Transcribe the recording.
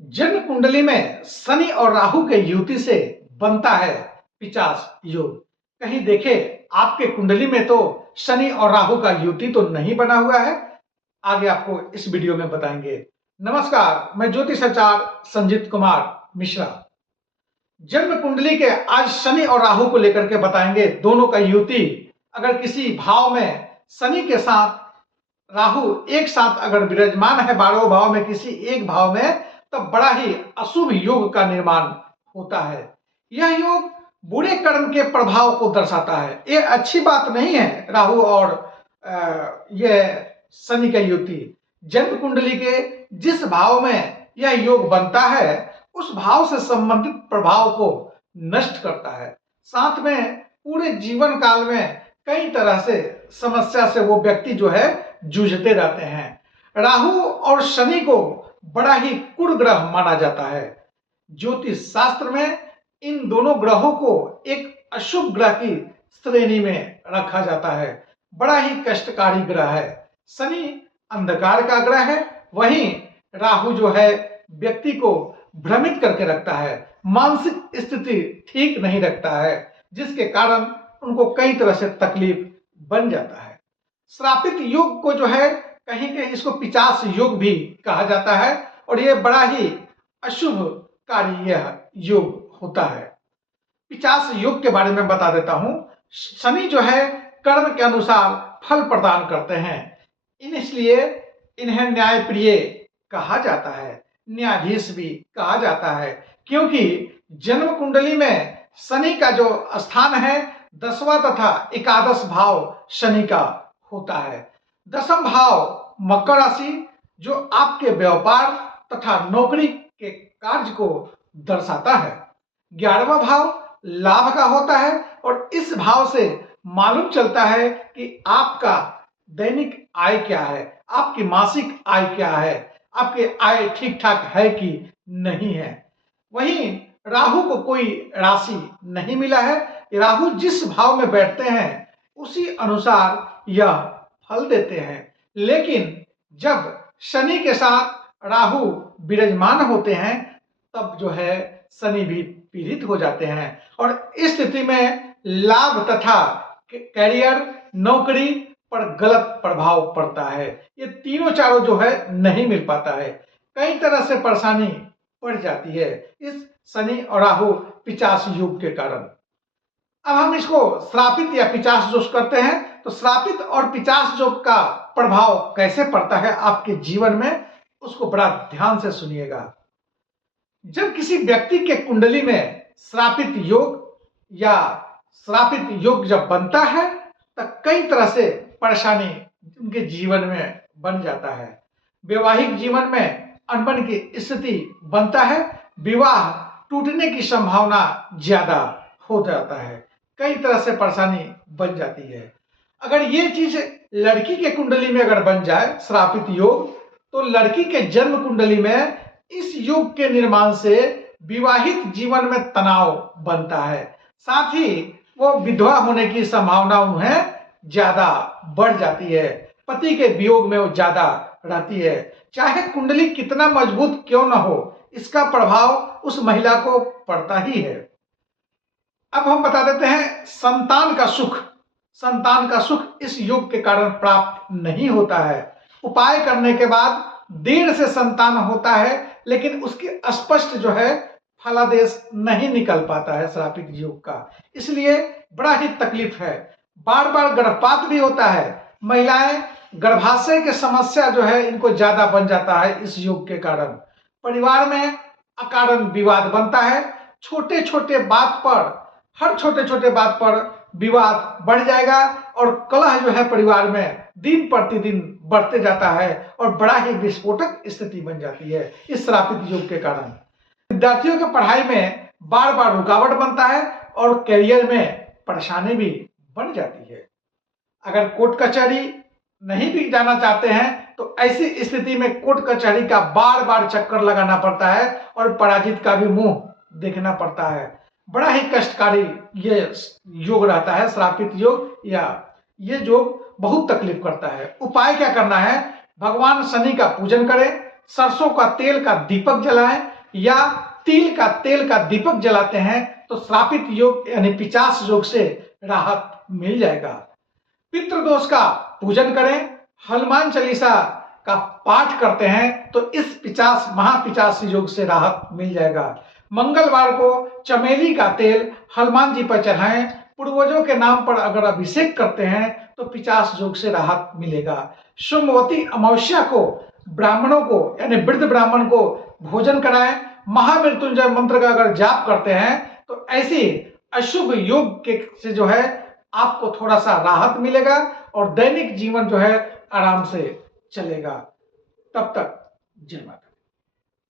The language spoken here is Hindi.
जन्म कुंडली में शनि और राहु के युति से बनता है पिशाच योग। कहीं देखे आपके कुंडली में तो शनि और राहु का युति तो नहीं बना हुआ है। आगे आपको इस वीडियो में बताएंगे। नमस्कार, मैं ज्योतिषाचार्य संजीत कुमार मिश्रा। जन्म कुंडली के आज शनि और राहु को लेकर के बताएंगे, दोनों का युति। अगर किसी भाव में शनि के साथ राहु एक साथ अगर विराजमान है 12वें भाव में, किसी एक भाव में, तब बड़ा ही अशुभ योग का निर्माण होता है। यह योग बुरे कर्म के प्रभाव को दर्शाता है। ये अच्छी बात नहीं है राहु और यह शनि का युति। जन्म कुंडली के जिस भाव में यह योग बनता है उस भाव से संबंधित प्रभाव को नष्ट करता है। साथ में पूरे जीवन काल में कई तरह से समस्या से वो व्यक्ति जो है जूझते रहते हैं। राहु और शनि को बड़ा ही कुड़ ग्रह माना जाता है। ज्योतिष शास्त्र में इन दोनों ग्रहों को एक अशुभ ग्रह की श्रेणी में रखा जाता है। बड़ा ही कष्टकारी ग्रह है। शनि अंधकार का ग्रह है, वहीं राहु जो है व्यक्ति को भ्रमित करके रखता है, मानसिक स्थिति ठीक नहीं रखता है, जिसके कारण उनको कई तरह से तकलीफ बन जाता है। श्रापित योग को जो है कहीं कहीं इसको पिशाच योग भी कहा जाता है और ये बड़ा ही अशुभकारी यह योग होता है। पिशाच योग के बारे में बता देता हूं। शनि जो है कर्म के अनुसार फल प्रदान करते हैं, इसलिए इन्हें न्यायप्रिय कहा जाता है, न्यायाधीश भी कहा जाता है, क्योंकि जन्म कुंडली में शनि का जो स्थान है 10वां तथा 11 भाव शनि का होता है। 10वां भाव मकर राशि जो आपके व्यापार तथा नौकरी के कार्य को दर्शाता है। 11वां भाव लाभ का होता है और इस भाव से मालूम चलता है कि आपका दैनिक आय क्या है, आपकी मासिक आय क्या है, आपकी आय ठीक ठाक है कि नहीं है। वहीं राहु को कोई राशि नहीं मिला है। राहु जिस भाव में बैठते हैं उसी अनुसार यह फल देते हैं, लेकिन जब शनि के साथ राहु विराजमान होते हैं तब जो है शनि भी पीड़ित हो जाते हैं और इस स्थिति में लाभ तथा करियर नौकरी पर गलत प्रभाव पड़ता है। ये तीनों चारों जो है नहीं मिल पाता है, कई तरह से परेशानी पड़ जाती है इस शनि और राहु पिशाच योग के कारण। अब हम इसको श्रापित या पिशाच दोष करते हैं, तो श्रापित और पिशाच योग का प्रभाव कैसे पड़ता है आपके जीवन में, उसको बड़ा ध्यान से सुनिएगा। जब किसी व्यक्ति के कुंडली में श्रापित योग या श्रापित योग जब बनता है तब कई तरह से परेशानी उनके जीवन में बन जाता है। वैवाहिक जीवन में अनबन की स्थिति बनता है, विवाह टूटने की संभावना ज्यादा हो जाता है, कई तरह से परेशानी बन जाती है। अगर ये चीज लड़की के कुंडली में अगर बन जाए श्रापित योग, तो लड़की के जन्म कुंडली में इस योग के निर्माण से विवाहित जीवन में तनाव बनता है, साथ ही वो विधवा होने की संभावना उन्हें ज्यादा बढ़ जाती है, पति के वियोग में वो ज्यादा रहती है। चाहे कुंडली कितना मजबूत क्यों ना हो, इसका प्रभाव उस महिला को पड़ता ही है। अब हम बता देते हैं संतान का सुख। संतान का सुख इस योग के कारण प्राप्त नहीं होता है। उपाय करने के बाद देर से संतान होता है, लेकिन उसकी स्पष्ट जो है फलादेश नहीं निकल पाता है श्रापित योग का, इसलिए बड़ा ही तकलीफ है। बार बार गर्भपात भी होता है। महिलाएं गर्भाशय की समस्या जो है इनको ज्यादा बन जाता है इस योग के कारण। परिवार में अकारण विवाद बनता है। छोटे छोटे बात पर, हर छोटे छोटे बात पर विवाद बढ़ जाएगा और कलह जो है परिवार में दिन प्रतिदिन बढ़ते जाता है और बड़ा ही विस्फोटक स्थिति बन जाती है इस श्रापित योग के कारण। विद्यार्थियों की पढ़ाई में बार बार रुकावट बनता है और करियर में परेशानी भी बन जाती है। अगर कोर्ट कचहरी नहीं भी जाना चाहते हैं तो ऐसी स्थिति में कोर्ट कचहरी का बार बार चक्कर लगाना पड़ता है और पराजित का भी मुंह देखना पड़ता है। बड़ा ही कष्टकारी ये योग रहता है श्रापित योग, या ये योग बहुत तकलीफ करता है। उपाय क्या करना है? भगवान शनि का पूजन करें, सरसों का तेल का दीपक जलाएं या तिल का तेल का दीपक जलाते हैं तो श्रापित योग यानी पिशाच योग से राहत मिल जाएगा। पितृदोष का पूजन करें, हनुमान चालीसा का पाठ करते हैं तो इस पिशाच महापिशाच योग से राहत मिल जाएगा। मंगलवार को चमेली का तेल हनुमान जी पर चढ़ाएं, पूर्वजों के नाम पर अगर अभिषेक करते हैं तो पिशाच योग से राहत मिलेगा। सोमवती अमावस्या को ब्राह्मणों को यानी वृद्ध ब्राह्मण को भोजन कराएं, महामृत्युंजय मंत्र का अगर जाप करते हैं तो ऐसे अशुभ योग के से जो है आपको थोड़ा सा राहत मिलेगा और दैनिक जीवन जो है आराम से चलेगा। तब तक जय माता।